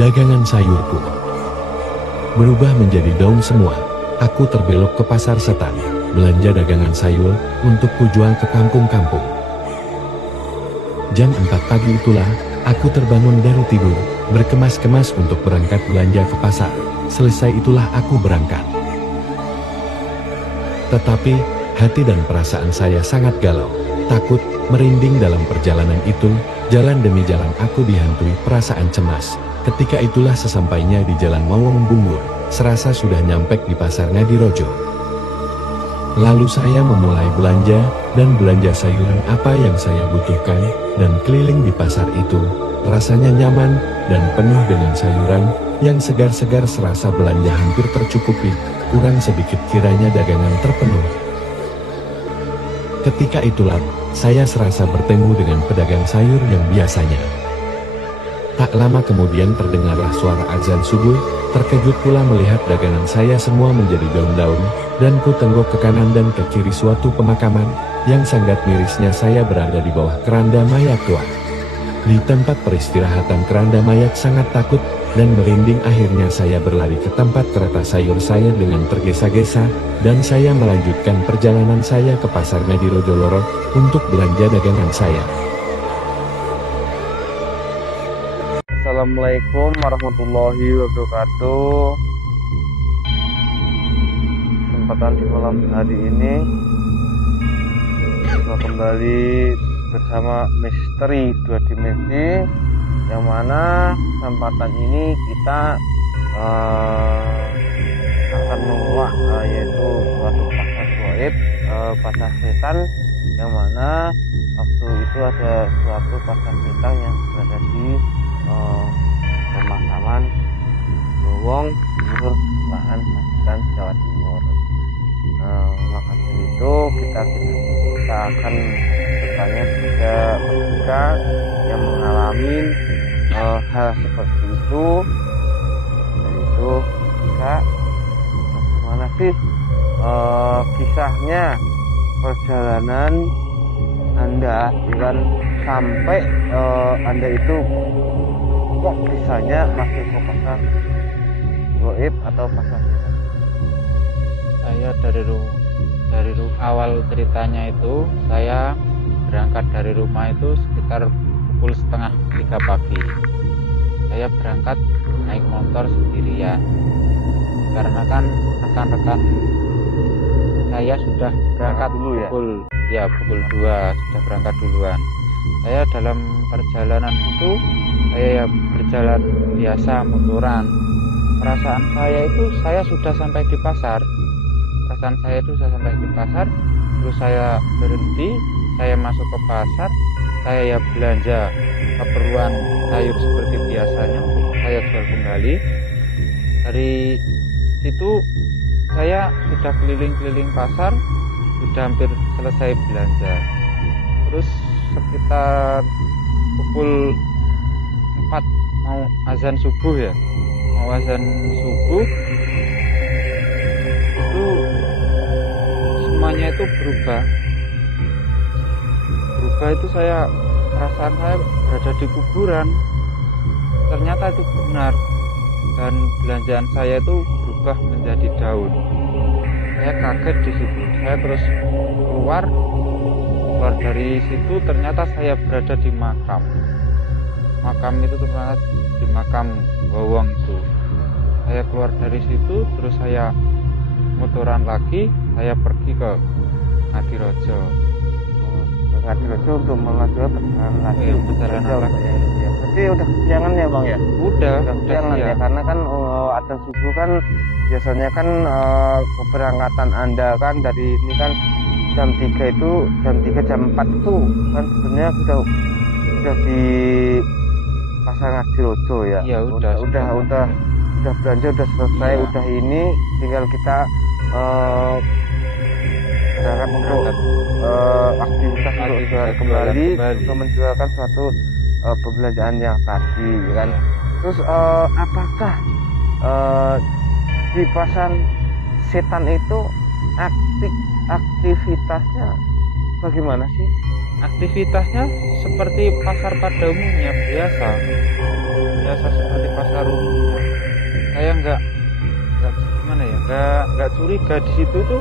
dagangan sayurku berubah menjadi daun semua. Aku terbelok ke pasar setan, belanja dagangan sayur untuk kujual ke kampung-kampung. Jam 4 pagi itulah, aku terbangun dari tidur, berkemas-kemas untuk berangkat belanja ke pasar. Selesai itulah aku berangkat. Tetapi, hati dan perasaan saya sangat galau, takut, merinding dalam perjalanan itu. Jalan demi jalan aku dihantui perasaan cemas. Ketika itulah sesampainya di Jalan Mawong Bungur, serasa sudah nyampe di pasar Ngadirojo. Lalu saya memulai belanja, dan belanja sayuran apa yang saya butuhkan, dan keliling di pasar itu. Rasanya nyaman, dan penuh dengan sayuran, yang segar-segar serasa belanja hampir tercukupi, kurang sedikit kiranya dagangan terpenuh. Ketika itulah, saya serasa bertemu dengan pedagang sayur yang biasanya. Tak lama kemudian terdengarlah suara azan subuh, terkejut pula melihat dagangan saya semua menjadi daun-daun, dan ku tenggok ke kanan dan ke kiri suatu pemakaman, yang sangat mirisnya saya berada di bawah keranda mayat tua. Di tempat peristirahatan keranda mayat sangat takut, dan merinding akhirnya saya berlari ke tempat kereta sayur saya dengan tergesa-gesa, dan saya melanjutkan perjalanan saya ke pasar Ngadirojo Loro, untuk belanja dagangan saya. Assalamualaikum warahmatullahi wabarakatuh. Kesempatan di malam hari ini kita kembali bersama misteri 2 dimensi, yang mana kesempatan ini kita akan menguak yaitu suatu pasar gaib, pasar setan, yang mana waktu itu ada suatu pasar setan yang berada di pemakaman Bowong Bungur, Kelurahan Pacitan, Jawa Timur. Maka dari itu kita akan bertanya kepada mereka yang mengalami hal seperti itu, yaitu Kak, bagaimana sih kisahnya perjalanan Anda dengan sampai Anda itu kok bisanya masuk ke pasar gaib atau pasar setan? Saya dari awal ceritanya itu, saya berangkat dari rumah itu sekitar pukul 2:30 pagi. Saya berangkat naik motor sendirian, karena kan rekan-rekan saya sudah berangkat dulu ya? Pukul 2 sudah berangkat duluan. Saya dalam perjalanan itu saya berjalan biasa motoran. Perasaan saya itu saya sudah sampai di pasar. Terus saya berhenti, saya masuk ke pasar, saya belanja keperluan sayur seperti biasanya, saya jual kembali. Dari situ saya sudah keliling-keliling pasar, sudah hampir selesai belanja. Terus sekitar pukul 4 mau azan subuh itu semuanya itu berubah itu perasaan saya berada di kuburan. Ternyata itu benar, dan belanjaan saya itu berubah menjadi daun. Saya kaget di situ. Saya terus keluar dari situ, ternyata saya berada di makam itu, ternyata di makam Bowong itu. Saya keluar dari situ, terus saya motoran lagi, saya pergi ke Ngadirojo. Ngadirojo untuk menuju perjalanan lagi. Perjalanan lagi. Ya, berarti udah kesiangan ya Bang ya? Udah kesiangan ya, karena kan ada subuh kan biasanya kan keberangkatan Anda kan dari ini kan jam 3 itu, jam 4 itu kan sebenarnya sudah di pasar Ngadirojo ya. Iya, udah belanja, udah selesai, iya. Udah ini tinggal kita berangkat untuk aktivitas untuk kembali untuk menjualkan suatu pembelanjaan yang tadi kan. Terus apakah di pasar setan itu aktivitasnya bagaimana sih? Aktivitasnya seperti pasar pada umumnya biasa. biasa seperti pasar umum. Saya nggak gimana ya, nggak curiga di situ tuh.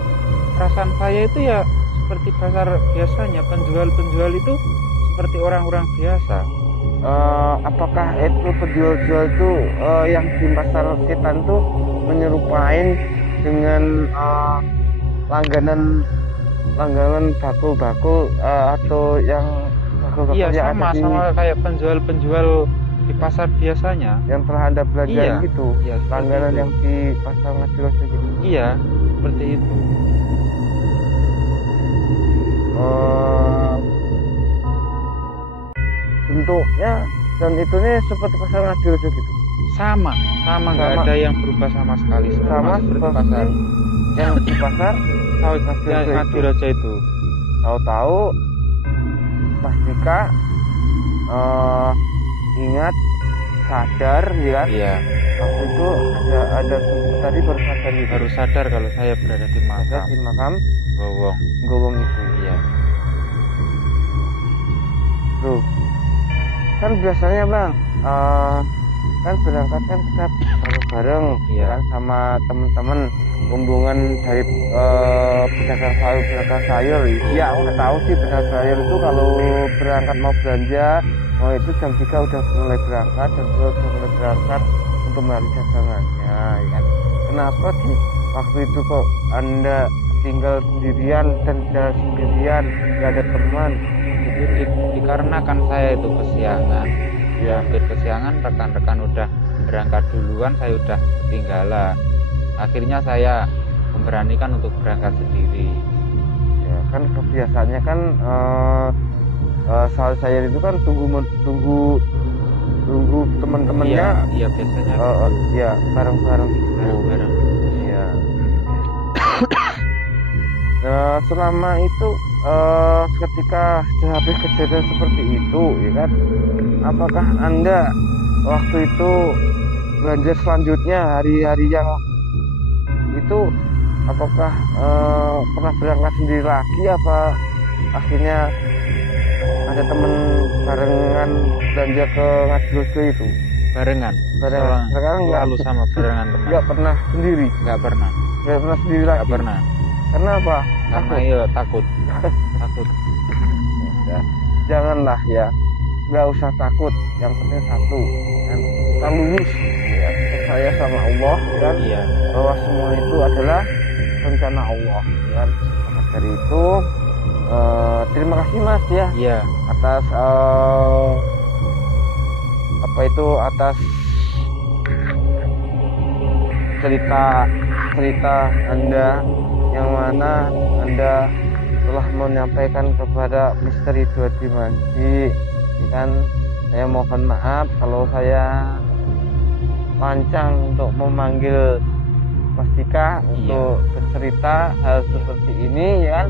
Perasaan saya itu ya seperti pasar biasanya, penjual itu seperti orang-orang biasa. Apakah itu penjual-jual itu yang di pasar setan tuh menyerupain dengan langganan bakul-bakul atau yang bakul-bakul Iya, yang ada di sama kayak penjual-penjual di pasar biasanya. yang telah Anda belanjain Iya, gitu, iya, seperti langganan itu. yang di pasar Ngadirojo gitu. Iya, seperti itu. Bentuknya dan itunya seperti pasar Ngadirojo gitu. Sama nggak Sama. ada yang berubah sama sekali. Sama seperti seperti pasar yang di pasar Ngadirojo itu. tahu-tahu Pastika ingat sadar ya kan, Iya, waktu itu ada tadi baru sadar gitu, baru sadar kalau saya berada di sadar makam di makam Gowong. Gowong itu. Iya, Tuh kan biasanya bang kan berangkat kan kita bareng-bareng Iya. kan sama teman-teman rombongan dari pedagang sayur. Ya aku udah tahu sih pedagang sayur itu kalau berangkat mau belanja itu jam 3 udah mulai berangkat, jam 2 udah mulai berangkat untuk mencari dagangannya ya kan. Kenapa di waktu itu kok Anda tinggal sendirian dan jalan sendirian, gak ada teman? itu dikarenakan saya itu kesiangan. Ya, hampir kesiangan, rekan-rekan udah berangkat duluan, saya udah ketinggalan. Akhirnya saya memberanikan untuk berangkat sendiri. Ya kan kebiasaannya kan saat saya itu kan tunggu teman-temannya Iya, biasanya ya bareng-bareng gitu. bareng-bareng. Iya. Selama itu ketika habis kejadian seperti itu ya kan, apakah Anda waktu itu belanja selanjutnya hari-hari yang itu apakah pernah berangkat sendiri lagi, apa akhirnya ada teman barengan belanja ke Ngadirojo itu? Barengan. Sekarang Selalu sama barengan teman. nggak pernah sendiri, Nggak pernah sendiri lagi. Nggak pernah. Kenapa? Karena ya takut. Ya, janganlah ya, nggak usah takut. Yang penting satu, kan kita lulus, ya, percaya sama Allah, kan Iya. bahwa semua itu adalah rencana Allah, kan. Maka dari itu terima kasih Mas ya Iya. atas atas cerita Anda yang mana Anda telah menyampaikan kepada Misteri Dua Dimensi. Kan saya mohon maaf kalau saya lancang untuk memanggil Mas Dika untuk bercerita hal seperti ini ya kan.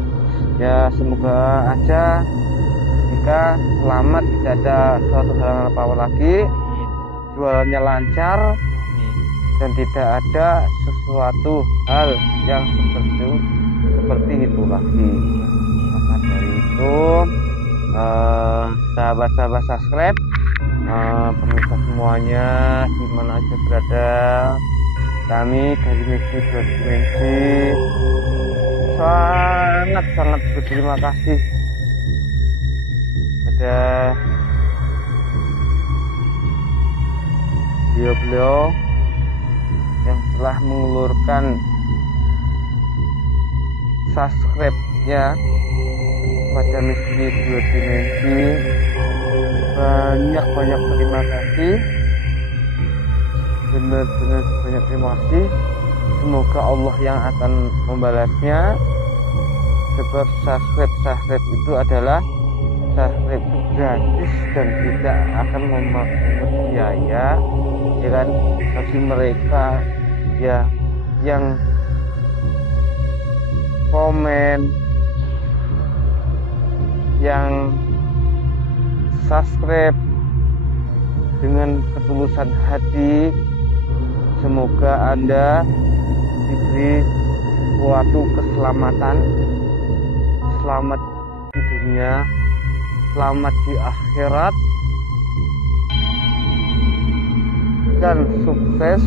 Ya semoga aja Dika selamat, tidak ada suatu hal apa-apa lagi, jualannya lancar dan tidak ada sesuatu hal yang seperti itu lagi. Maka dari itu sahabat-sahabat subscribe, pemirsa semuanya di mana aja berada, kami dari Misteri Dua Dimensi sangat berterima kasih pada beliau yang telah mengulurkan subscribe-nya pada Misteri Dua Dimensi. Banyak terima kasih, benar-benar banyak terima kasih. Semoga Allah yang akan membalasnya, sebab subscribe itu adalah subscribe gratis dan tidak akan memungut biaya ya kan, bagi mereka ya yang komen, yang subscribe dengan ketulusan hati. Semoga Anda diberi suatu keselamatan, selamat di dunia, selamat di akhirat, dan sukses,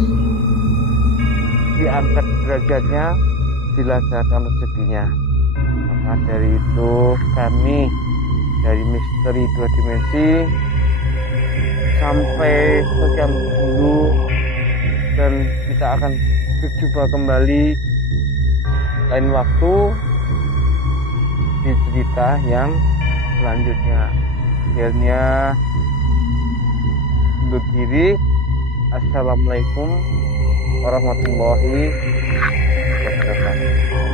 diangkat derajatnya, dilancarkan rezekinya. Maka dari itu kami dari Misteri Dua Dimensi sampai sekian dulu, dan kita akan berjumpa kembali lain waktu di cerita yang selanjutnya. Akhirnya undur diri. Assalamualaikum warahmatullahi wabarakatuh.